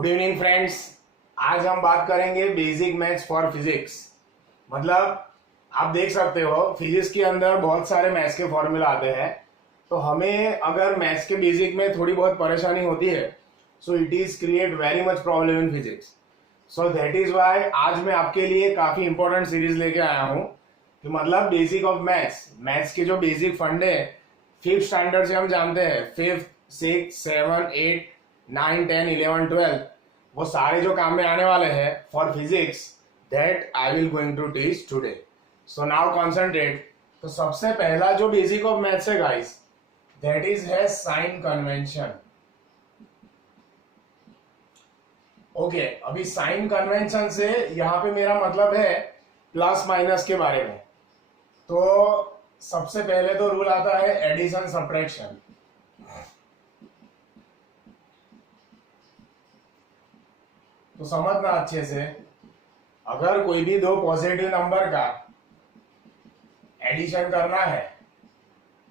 Good evening friends. आज हम बात करेंगे बेसिक मैथ्स फॉर फिजिक्स। मतलब आप देख सकते हो फिजिक्स के अंदर बहुत सारे मैथ्स के फॉर्मूला आते हैं, तो हमें अगर मैथ्स के बेसिक में थोड़ी बहुत परेशानी होती है so it is create very much problem in physics. So that is why आज मैं आपके लिए काफी इंपॉर्टेंट सीरीज लेके आया हूँ कि मतलब बेसिक ऑफ मैथ्स के जो बेसिक फंड है फिफ्थ स्टैंडर्ड से हम जानते हैं, फिफ्थ, सिक्स, सेवन, एट, 9, 10, 11, 12 वो सारे जो काम में आने वाले हैं for physics that I will going to teach today. So now concentrate. तो सबसे पहला जो बेसिक ऑफ मैथ्स है गाइस दैट इज है साइन कन्वेंशन। ओके, अभी साइन कन्वेंशन से यहां पे मेरा मतलब है प्लस माइनस के बारे में। तो सबसे पहले तो रूल आता है एडिशन सब्ट्रैक्शन। तो समझना अच्छे से, अगर कोई भी दो पॉजिटिव नंबर का एडिशन करना है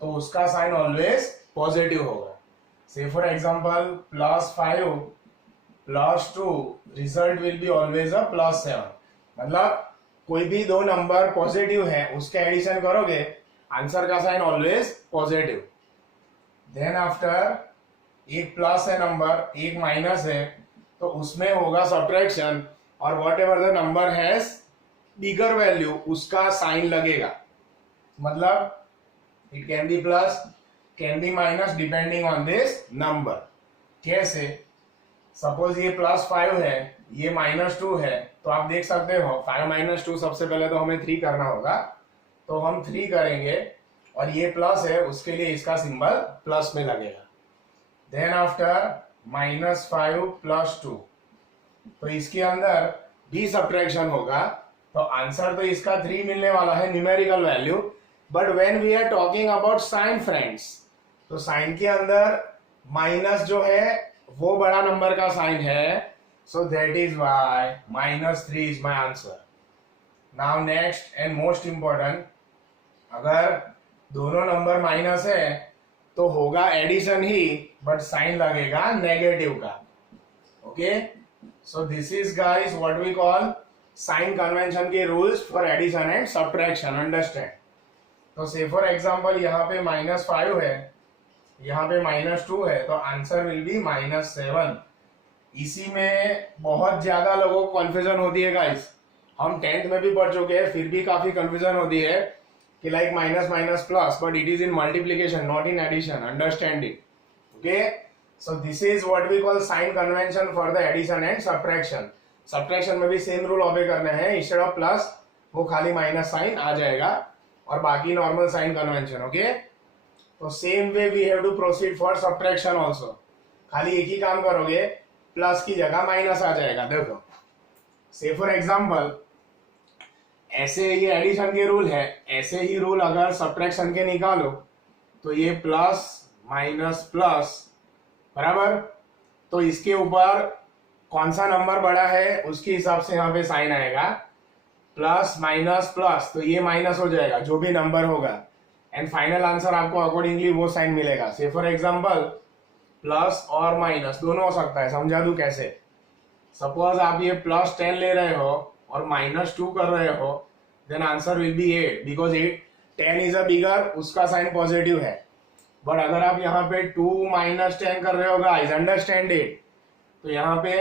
तो उसका साइन ऑलवेज पॉजिटिव होगा। से for example +5 +2 result will be always a +7। मतलब कोई भी दो नंबर पॉजिटिव है उसका एडिशन करोगे आंसर का sign always positive. Then after एक प्लस है नंबर, एक माइनस है, तो उसमें होगा सब्ट्रैक्शन और whatever the number has bigger value उसका साइन लगेगा। मतलब it can be plus, can be minus depending on this number. कैसे? सपोज ये +5 है, ये -2 है, तो आप देख सकते हो 5 - 2 सबसे पहले तो हमें 3 करना होगा, तो हम 3 करेंगे और ये प्लस है उसके लिए इसका सिंबल प्लस में लगेगा। देन आफ्टर -5 + 2, तो इसके अंदर भी सब्ट्रैक्शन होगा, तो आंसर तो इसका 3 मिलने वाला है numerical value. But when we are talking about sign friends, तो साइन के अंदर माइनस जो है वो बड़ा नंबर का साइन है, so that is Y -3 is my answer. Now next and most important, अगर दोनों नंबर माइनस है तो होगा एडिशन ही बट साइन लगेगा नेगेटिव का। Okay, so this is guys what we call sign convention के rules for addition and subtraction. Understand? तो से फॉर एग्जांपल यहाँ पे -5 है, यहाँ पे -2 है, तो आंसर विल बी -7। इसी में बहुत ज्यादा लोगों को कंफ्यूजन होती है गाइस। हम 10th में भी पढ़ चुके हैं, फिर भी काफी कंफ्यूजन होती है कि like minus minus plus, but it is in multiplication not in addition. Understand it? Okay, so this is what we call sign convention for the addition and subtraction. Subtraction में भी सेम रूल ऑबे करने हैं, instead of plus वो खाली minus sign आ जाएगा और बाकी normal sign convention. Okay, तो same way we have to proceed for subtraction also. खाली एक ही काम करोगे, प्लस की जगह माइनस आ जाएगा। देखो से फॉर एग्जांपल ऐसे ये एडिशन के रूल है, ऐसे ही रूल अगर सब्ट्रैक्शन के निकालो तो ये प्लस माइनस प्लस बराबर, तो इसके ऊपर कौन सा नंबर बड़ा है उसके हिसाब से यहाँ पे साइन आएगा। प्लस माइनस प्लस, तो ये माइनस हो जाएगा जो भी नंबर होगा, एंड फाइनल आंसर आपको अकॉर्डिंगली वो साइन मिलेगा। से फॉर एग्जांपल प्लस और माइनस दोनों हो सकता है। समझा दूं कैसे? सपोज आप ये +10 ले रहे हो और -2 कर रहे हो, then answer will be 8 because 10 is a bigger, उसका साइन पॉजिटिव है। बट अगर आप यहाँ पे 2 - 10 कर रहे हो गाइस, अंडरस्टैंड इट, तो यहाँ पे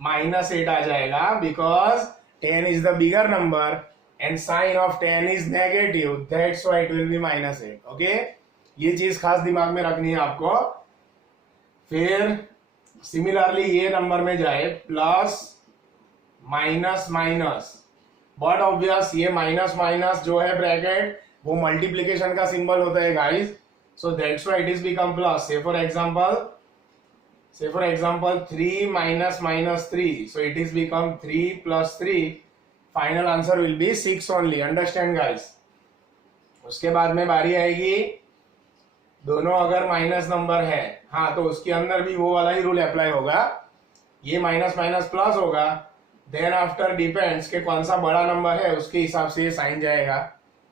-8 आ जाएगा because 10 is the bigger number and sign of 10 is negative, that's why it will be -8। Okay, ये चीज खास दिमाग में रखनी है आपको। फिर सिमिलरली ये नंबर में जाए plus minus minus, but obvious ये माइनस माइनस जो है ब्रैकेट वो मल्टीप्लीकेशन का सिंबल होता है guys, so that's why it is become plus. से for example 3 - -3, so it is become 3 + 3, final answer will B 6 only. Understand guys? उसके बाद में बारी आएगी दोनों अगर माइनस नंबर है, हाँ, तो उसके अंदर भी वो वाला ही रूल अप्लाई होगा, ये माइनस माइनस प्लस होगा। देन आफ्टर डिपेंड्स के कौन सा बड़ा नंबर है उसके हिसाब से ये साइन जाएगा।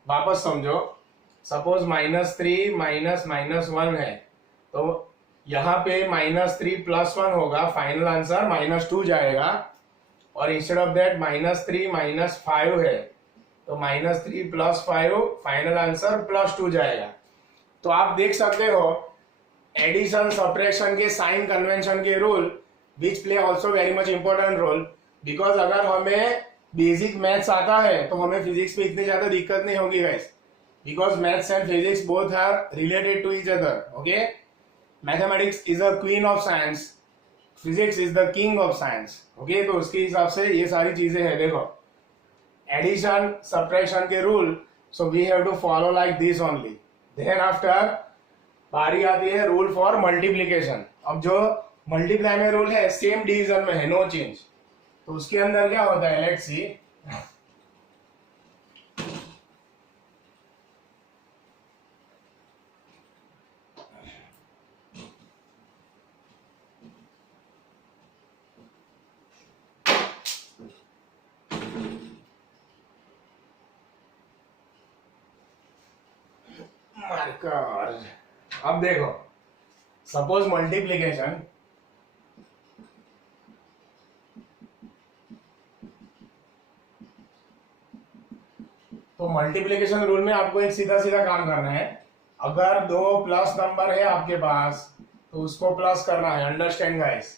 वापस समझो, सपोज -3 - -1 है, तो यहाँ पे -3 + 1 होगा, फाइनल आंसर -2 जाएगा। और इंस्टेड ऑफ दैट -3 -5 है, तो -3 + 5 फाइनल आंसर +2 जाएगा। तो आप देख सकते हो एडिशन सब्ट्रैक्शन के साइन कन्वेंशन के rule which play also very much important role, because अगर हमें बेसिक मैथ्स आता है तो हमें फिजिक्स में इतनी ज्यादा दिक्कत नहीं होगी guys, because maths and physics both are related to each other. Okay, mathematics is a queen of science, physics is the king of science. Okay, तो उसके हिसाब से ये सारी चीजें हैं। देखो एडिशन सब्ट्रैक्शन के rule, so we have to follow like this only. Then after बारी आती है रूल फॉर मल्टीप्लीकेशन। अब जो मल्टीप्लाई में रूल है सेम डिवीजन में है, नो चेंज। तो उसके अंदर क्या होता है, लेट्स सी। मार्कर, अब देखो सपोज मल्टीप्लीकेशन, तो मल्टीप्लीकेशन रूल में आपको एक सीधा सीधा काम करना है। अगर दो प्लस नंबर है आपके पास तो उसको प्लस करना है, understand guys.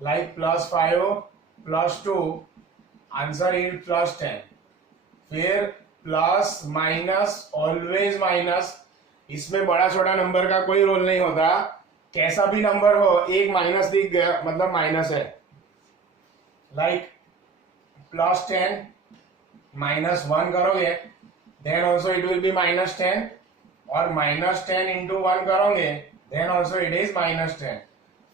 Like +5 +2 answer is +10। फिर प्लस माइनस ऑलवेज माइनस, इसमें बड़ा छोटा नंबर का कोई रोल नहीं होता, कैसा भी नंबर हो एक माइनस दिख गया मतलब माइनस है। लाइक +10 -1 करोगे then also it will be -10, और -10 × 1 करोगे देन ऑल्सो इट इज -10।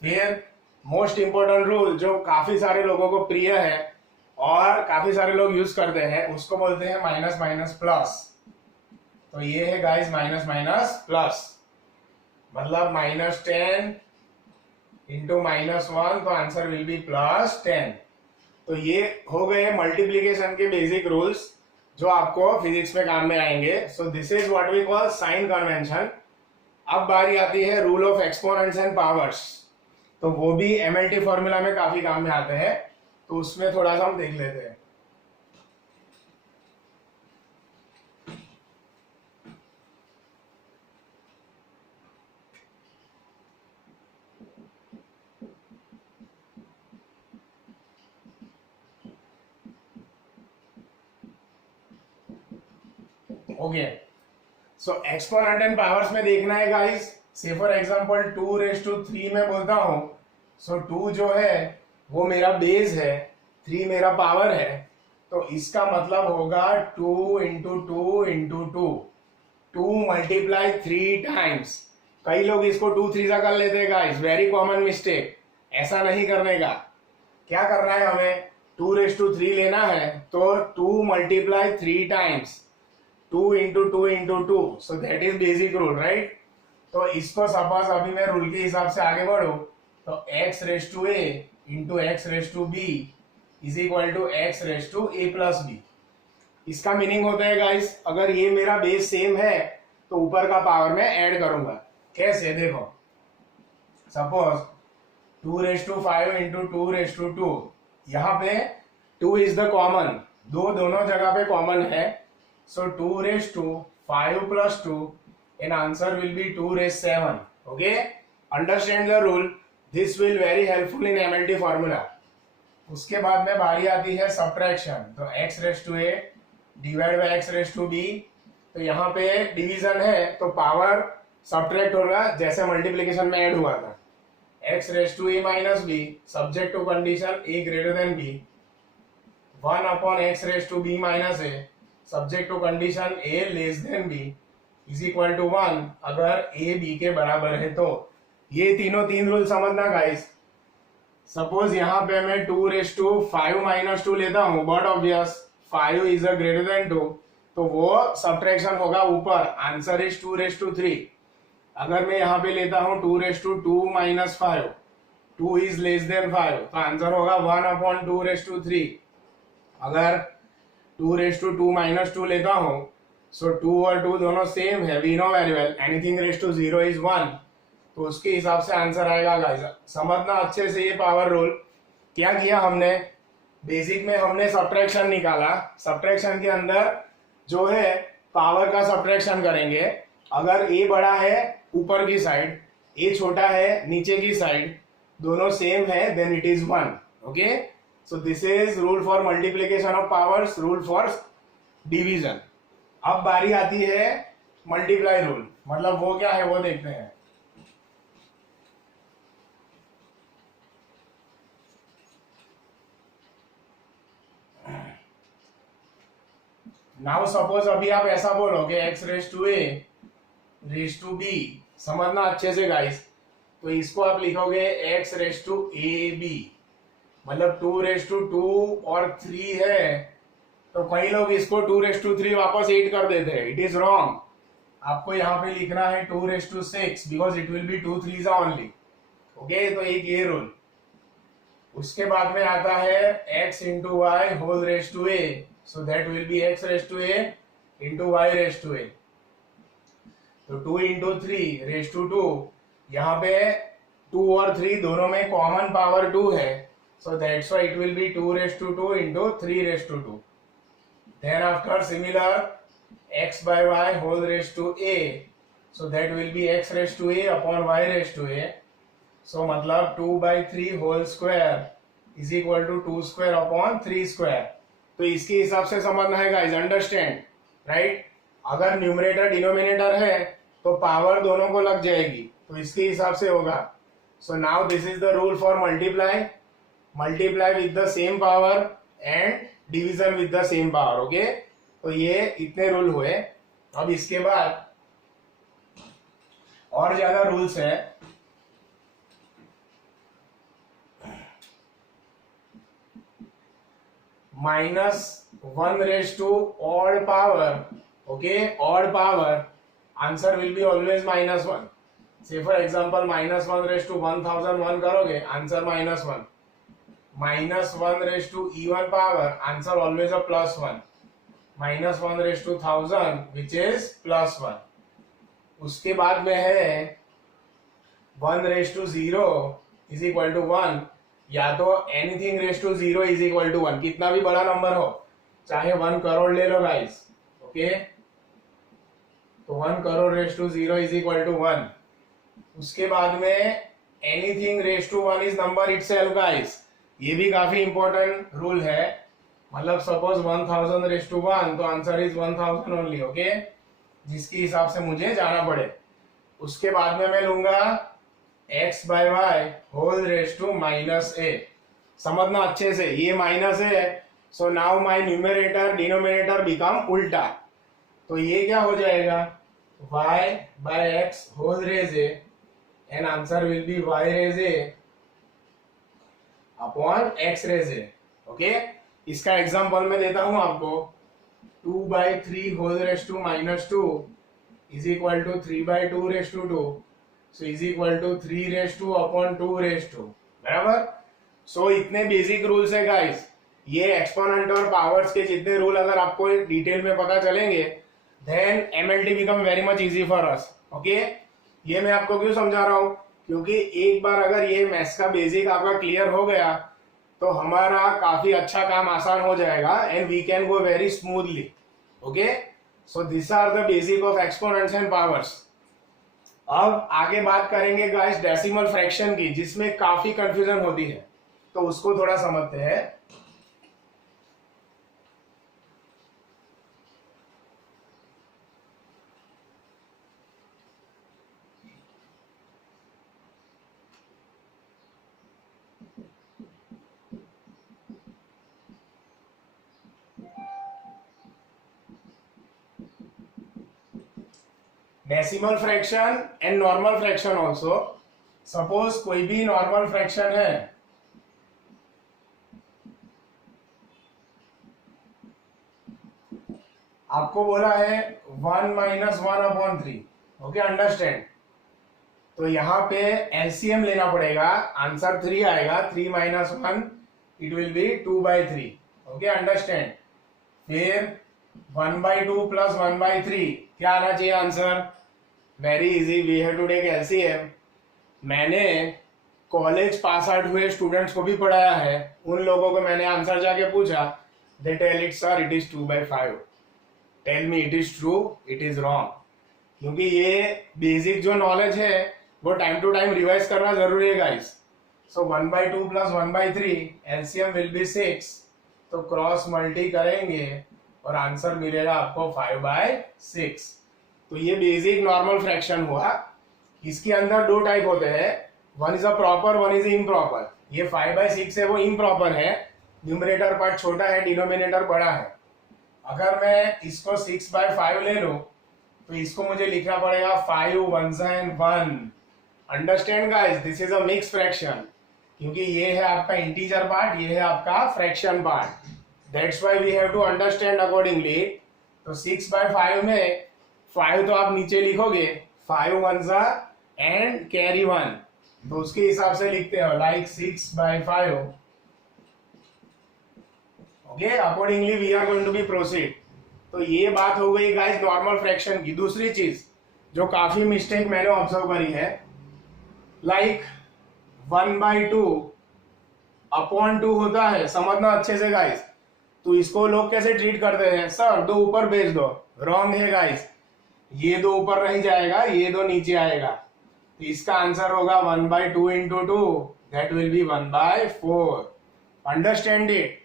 फिर मोस्ट इंपोर्टेंट रूल जो काफी सारे लोगों को प्रिय है और काफी सारे लोग यूज करते हैं, उसको बोलते हैं माइनस माइनस प्लस। तो ये है गाइस माइनस माइनस प्लस, मतलब -10 × -1, तो आंसर विल बी +10। तो ये हो गए मल्टीप्लीकेशन के बेसिक रूल्स जो आपको फिजिक्स में काम में आएंगे। So this is what we call sign convention. अब बारी आती है rule of exponents and powers, तो वो भी एमएलटी फॉर्मूला में काफी काम में आते हैं, तो उसमें थोड़ा सा हम देख लेते हैं। Okay, so exponent and powers में देखना है गाइस। से फॉर एग्जांपल 2⁻³ में बोलता हूं, सो 2 जो है वो मेरा बेस है, 3 मेरा पावर है, तो इसका मतलब होगा 2 × 2 × 2, 2 × 3 टाइम्स। कई लोग इसको 2 3 सा कर लेते हैं गाइस, वेरी कॉमन मिस्टेक। ऐसा नहीं करने का, क्या करना है हमें 2⁻³ लेना है, तो 2 × 3 times, 2 × 2 × 2, so that is basic rule, right. तो इसको सपोज अभी मैं रूल के हिसाब से आगे बढ़ू, तो x⁻a × x⁻b is equal to x⁻a+b। इसका मीनिंग होता है गाइस, अगर ये मेरा बेस सेम है तो ऊपर का पावर में ऐड करूंगा। कैसे, देखो सपोज 2⁵ × 2⁵2, यहाँ पे 2 इज द कॉमन, दोनों जगह पे कॉमन है, सो 2⁵5 + 2 and answer will be 2�7. Okay, understand the rule, this will very helpful in MLT formula. उसके बाद में बारी आती है सब्ट्रैक्शन, तो x⁻a डिवाइड बाय x⁻b, तो यहाँ पे डिवीजन है तो पावर सब्ट्रैक्ट होगा जैसे मल्टीप्लिकेशन में ऐड हुआ था। x⁻a - b subject to condition a > b, 1/x⁻b - a subject to condition a < b is equal to 1 अगर a b के बराबर है। तो ये तीन रूल समझना गाइस। सपोज यहाँ पे मैं 2⁵5 - 2 लेता हूँ, बट ऑब्वियस 5 इज ग्रेटर 2, तो वो सब्ट्रैक्शन होगा ऊपर, आंसर इज 2⁻3। अगर मैं यहाँ पे लेता हूँ 2⁻2 - 5, 2 इज < 5, तो आंसर होगा 1/2⁻3। अगर 2⁻2 - 2 लेता हूँ, सो 2 और 2 दोनों सेम है, we know very well, anything ⁻0 is 1, तो उसके हिसाब से आंसर आएगा गाइस। समझना अच्छे से ये पावर रूल। क्या किया हमने, बेसिक में हमने सब्ट्रैक्शन निकाला। सब्ट्रैक्शन के अंदर जो है पावर का सब्ट्रैक्शन करेंगे। अगर ए बड़ा है ऊपर की साइड, ए छोटा है नीचे की साइड, दोनों सेम है, then it is 1। Okay, so this is rule for multiplication of powers, rule for division. अब बारी आती है मल्टीप्लाई रूल, मतलब वो क्या है वो देखते हैं। नाउ सपोज अभी आप ऐसा बोलोगे x raise to a raise to बी, समझना अच्छे से गाइस। तो इसको आप लिखोगे x raise to a b, मतलब 2 रेस टू 2 और 3 है, तो कई लोग इसको 2 रेस टू 3 वापस 8 कर देते हैं। It is wrong. आपको यहाँ पे लिखना है 2 raise to 6 because it will be 2 3s only. Okay, तो एक ये रूल। उसके बाद में आता है x into y whole raise to a, so that will be x raised to a into y raised to a। तो 2 into 3 raised to 2, यहाँ पे 2 और 3 दोनों में कॉमन पावर 2 है, so that's why it will be 2 raised to 2 into 3 raised to 2। Then after similar x by y whole raised to a, so that will be x raised to a upon y raised to a। So मतलब 2 by 3 whole square is equal to 2 square upon 3 square। तो इसके हिसाब से समझना है guys, understand right. अगर numerator denominator है तो पावर दोनों को लग जाएगी, तो इसके हिसाब से होगा। So now this is the rule for multiply, multiply with the same power and division with the same power. Okay, तो ये इतने रूल हुए। अब इसके बाद और ज्यादा रूल्स है। -1 raised to odd power, okay, odd power, answer will be always -1। say for example -1 raised to 1001 करोगे, answer -1। -1 raised to even power, answer always a +1। -1 raised to 1000 which is +1। उसके बाद में है 1 raised to 0 is equal to 1, या तो anything raise to 0 is equal to 1, कितना भी बड़ा नंबर हो, चाहे 1 करोड़ ले लो गाइस। ओके, तो 1 crore raise to 0 is equal to 1। उसके बाद में anything raise to 1 is number itself guys. ये भी काफी इंपॉर्टेंट रूल है। मतलब सपोज 1000 रेस टू 1, तो आंसर इज 1000 ओनली। ओके, जिसके हिसाब से मुझे जाना पड़े। उसके बाद में मैं लूंगा x by y whole raise to -a। समझना अच्छे से, ये माइनस है, so now my numerator denominator become उल्टा। तो ये क्या हो जाएगा, y by x whole raise a and answer will be y raise a upon x raise a। Okay, इसका एग्जांपल मैं देता हूं आपको। 2 by 3 whole raise to -2 is equal to 3 by 2 raise to 2, so is equal to 3 raised to upon 2 raised to, बराबर। So इतने basic rules है guys. ये exponent और पावर्स के जितने रूल अगर आपको डिटेल में पता चलेंगे, then MLT become very much easy for us. Okay, ये मैं आपको क्यों समझा रहा हूँ, क्योंकि एक बार अगर ये मैथ्स का बेसिक आपका क्लियर हो गया तो हमारा काफी अच्छा काम आसान हो जाएगा and we can go very smoothly. Okay, so this are the basic of exponents and powers. अब आगे बात करेंगे गाइस डेसिमल फ्रैक्शन की, जिसमें काफी कंफ्यूजन होती है, तो उसको थोड़ा समझते हैं। Decimal fraction and normal fraction also. Suppose कोई भी नॉर्मल फ्रैक्शन है, आपको बोला है 1 - 1/3। Okay, understand. तो यहाँ पे एलसीएम लेना पड़ेगा, आंसर 3 आएगा। 3 - 1 it will be 2/3। Okay, understand. फिर 1/2 + 1/3 क्या आना चाहिए answer, very easy, we have to take LCM. मैंने कॉलेज पास आउट हुए स्टूडेंट्स को भी पढ़ाया है, उन लोगों को मैंने आंसर जाके पूछा, they tell it sir it is 2/5, tell me it is true it is wrong. क्योंकि ये बेसिक जो नॉलेज है वो टाइम टू टाइम रिवाइज करना जरूरी है guys. So 1/2 plus 1/3 LCM will be 6, तो क्रॉस मल्टी करेंगे और आंसर मिलेगा आपको 5/6। तो ये बेसिक नॉर्मल फ्रैक्शन हुआ। इसके अंदर दो टाइप होते हैं, one is a proper, one is improper. ये 5/6 है वो इम्प्रॉपर है, न्यूमरेटर पार्ट छोटा है, डिनोमिनेटर बड़ा है। अगर मैं इसको 6/5 ले लूं तो इसको मुझे लिखना पड़ेगा 5 1s and 1। Understand guys, this is a mix fraction, क्योंकि ये है आपका इंटीजर पार्ट, ये है आपका fraction part. That's why we have to understand accordingly. तो 6/5 में 5 तो आप नीचे लिखोगे, 5 1s and carry 1, तो उसके हिसाब से लिखते हो like 6/5। Okay, accordingly we are going to be proceed. तो ये बात हो गई गाइस नॉर्मल फ्रैक्शन की। दूसरी चीज जो काफी मिस्टेक मैंने ऑब्जर्व करी है, लाइक 1/2/2 होता है, समझना अच्छे से गाइस। तो इसको लोग कैसे ट्रीट करते हैं, सर 2 ऊपर भेज दो। रॉन्ग है गाइस, ये 2 ऊपर नहीं जाएगा, ये 2 नीचे आएगा। तो इसका आंसर होगा 1/2 into 2, that will be 1/4। Understand it.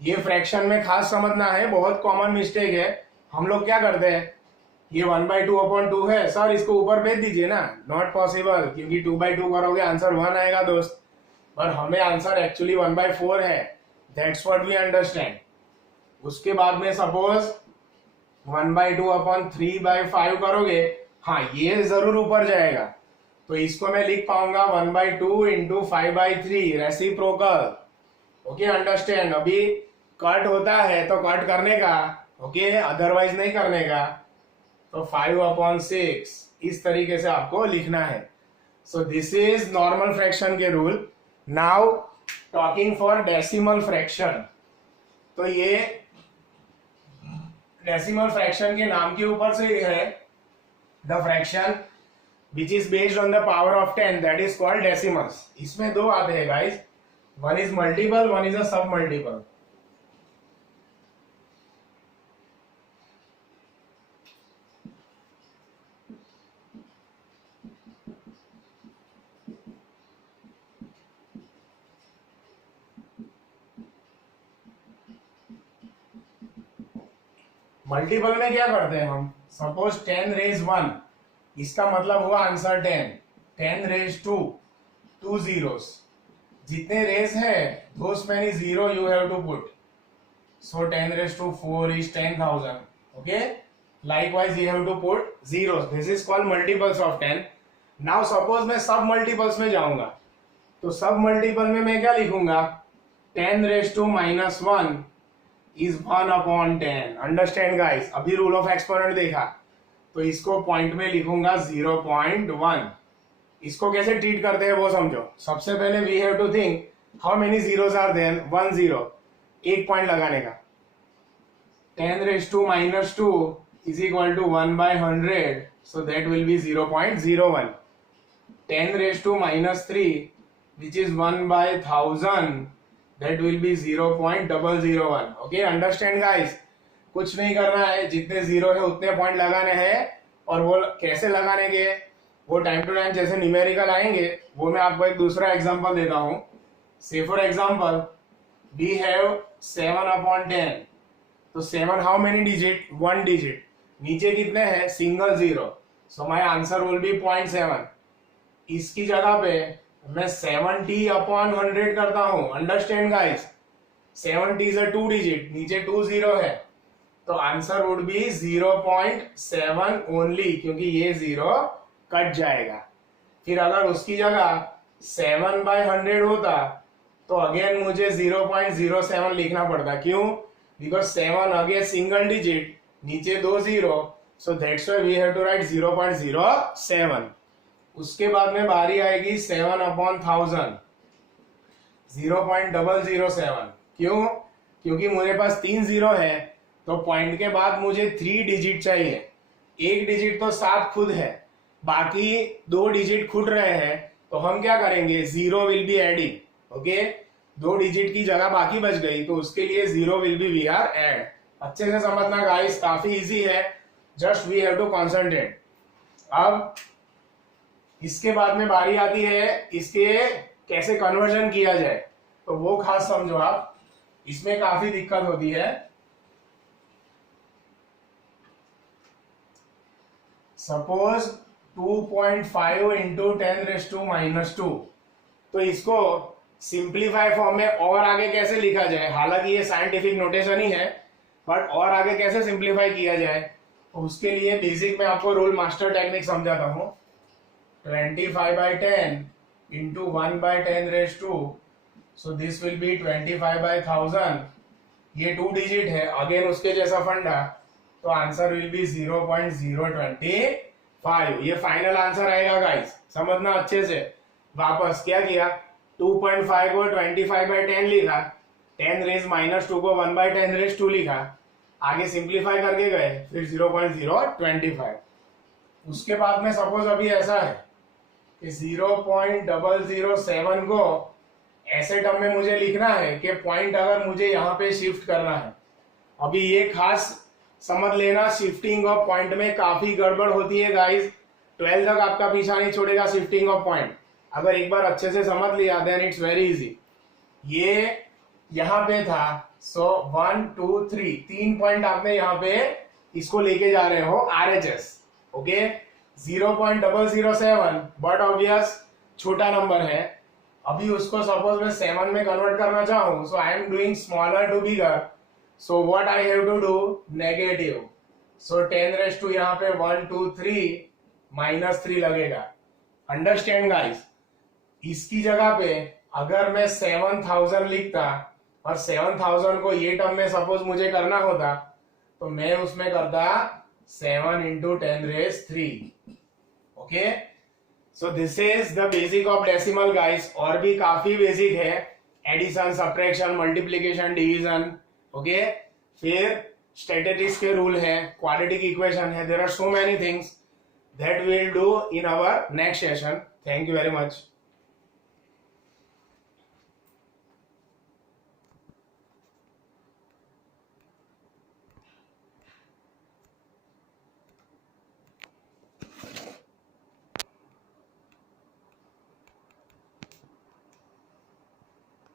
ये फ्रैक्शन में खास समझना है, बहुत कॉमन मिस्टेक है। हम लोग क्या करते हैं, ये 1/2/2 है, सर इसको ऊपर भेज दीजिए ना। नॉट पॉसिबल, क्योंकि 2/2 करोगे आंसर 1 आएगा दोस्त, पर हमें आंसर एक्चुअली 1/4 है। That's what we understand. उसके बाद में सपोज 1/2/3/5 करोगे, हाँ ये जरूर ऊपर जाएगा। तो इसको मैं लिख पाऊंगा 1/2 into 5/3 रेसिप्रोकल। Okay, understand. अभी कट होता है तो कट करने का, ओके, अदरवाइज नहीं करने का। तो 5/6 इस तरीके से आपको लिखना है। So this is normal fraction के rule. Now talking for decimal fraction. तो ये डेसिमल फ्रैक्शन के नाम के ऊपर से है, the fraction which is based on the power of 10, that is called decimals. इसमें दो आते हैं guys, one is multiple, one is a सब मल्टीपल। मल्टीपल में क्या करते हैं हम, सपोज 10⁻1, इसका मतलब हुआ आंसर 10, 10⁻2, 2 zeros। जितने रेस है those many zero you have to put, so 10⁻4 is 10,000। okay, likewise you have to put zeros, this is called multiples of 10। now suppose मैं सब मल्टीपल्स में जाऊंगा, तो सब मल्टीपल में मैं क्या लिखूंगा, 10⁻1 is 1/10। Understand guys. अभी रूल ऑफ एक्सपोनेंट देखा, तो इसको पॉइंट में लिखूंगा 0.1। इसको कैसे ट्रीट करते हैं वो समझो। सबसे पहले we have to think how many zeros are there, 1 0, एक पॉइंट लगाने का। 10⁻2 is equal to 1/100, so that will be 0.01। 10⁻3 which is 1/1000, that will be 0.001। okay, understand guys। कुछ नहीं करना है, जितने जीरो है उतने पॉइंट लगाने हैं, और वो कैसे लगाने के वो टाइम टू टाइम जैसे न्यूमेरिकल आएंगे वो मैं आपको एक दूसरा एग्जांपल देता हूं। से फॉर एग्जांपल वी हैव 7/10, तो 7 हाउ मेनी डिजिट, 1 डिजिट। नीचे कितने हैं, single zero, so my answer will B 0.7। इसकी जगह पे मैं 70/100 करता हूं। Understand guys, 70 is a 2 digit, नीचे 2 जीरो है, तो आंसर वुड बी 0.7 ओनली, क्योंकि ये जीरो कट जाएगा। फिर अगर उसकी जगह 7/100 होता तो अगेन मुझे 0.07 लिखना पड़ता। क्यों, बिकॉज 7 अगेन सिंगल डिजिट, नीचे 2 zero, so that's why we have to write 0.07। उसके बाद में बारी आएगी 7/1000, 0.007। क्यों, क्योंकि मेरे पास 3 जीरो है, तो पॉइंट के बाद मुझे 3 डिजिट चाहिए। एक डिजिट तो 7 खुद है, बाकी 2 डिजिट खुद रहे हैं, तो तो हम क्या करेंगे, 0 will be adding. Okay, 2 digit की जगह बाकी बच गई, तो उसके लिए 0 will be we are add. अच्छे से समझना गाइस, काफी इजी है, just we have to concentrate. अब इसके बाद में बारी आती है इसके कैसे कन्वर्जन किया जाए, तो वो खास समझो आप, इसमें काफी दिक्कत होती है। सपोज 2.5 इंटू 10⁻⁻², तो इसको सिंप्लीफाई फॉर्म में और आगे कैसे लिखा जाए, हालांकि ये साइंटिफिक नोटेशन ही है, बट और आगे कैसे सिंप्लीफाई किया जाए, तो उसके लिए बेसिक में आपको रूल मास्टर टेक्निक समझाता हूं। 25/10 into 1/10⁻², so this will be 25/1000। ये 2 डिजिट है, अगेन उसके जैसा फंडा, तो आंसर विल बी 0.025। ये फाइनल आंसर आएगा गाइस, समझना अच्छे से। वापस क्या किया, 2.5 को 25/10 लिखा, 10⁻² को 1/10⁻² लिखा, आगे सिंप्लीफाई करके गए, फिर 0.025। उसके बाद में सपोज अभी ऐसा है कि 0.007 को ऐसे टर्म में मुझे लिखना है कि पॉइंट अगर मुझे यहाँ पे शिफ्ट करना है। अभी ये खास समझ लेना, शिफ्टिंग ऑफ पॉइंट में काफी गड़बड़ होती है गाइस, 12 तक आपका पीछा नहीं छोड़ेगा शिफ्टिंग ऑफ पॉइंट। अगर एक बार अच्छे से समझ लिया देन इट्स वेरी इजी। ये यहाँ पे था, सो 1 2 3 3 पॉइंट आपने यहाँ पे इसको लेके जा रहे हो RHS। ओके, 0.007 बट ऑब्वियस छोटा नंबर है, अभी उसको सपोज मैं 7 में कन्वर्ट करना चाहूं, so I am doing smaller to bigger, so what I have to do, negative. So 10⁻² यहाँ पे 1 2 3 -3 लगेगा। अंडरस्टैंड गाइस, इसकी जगह पे अगर मैं 7000 लिखता और 7000 को ये टर्म में सपोज मुझे करना होता, तो मैं उसमें करता 7 into 10⁻3। Okay, so this is the basic of decimal guys. और भी काफी बेसिक है, addition, subtraction, multiplication, division. Okay, फिर स्टैटिस्टिक्स के रूल है, क्वाड्रेटिक इक्वेशन है, there are so many things that we will do in our next session. Thank you very much.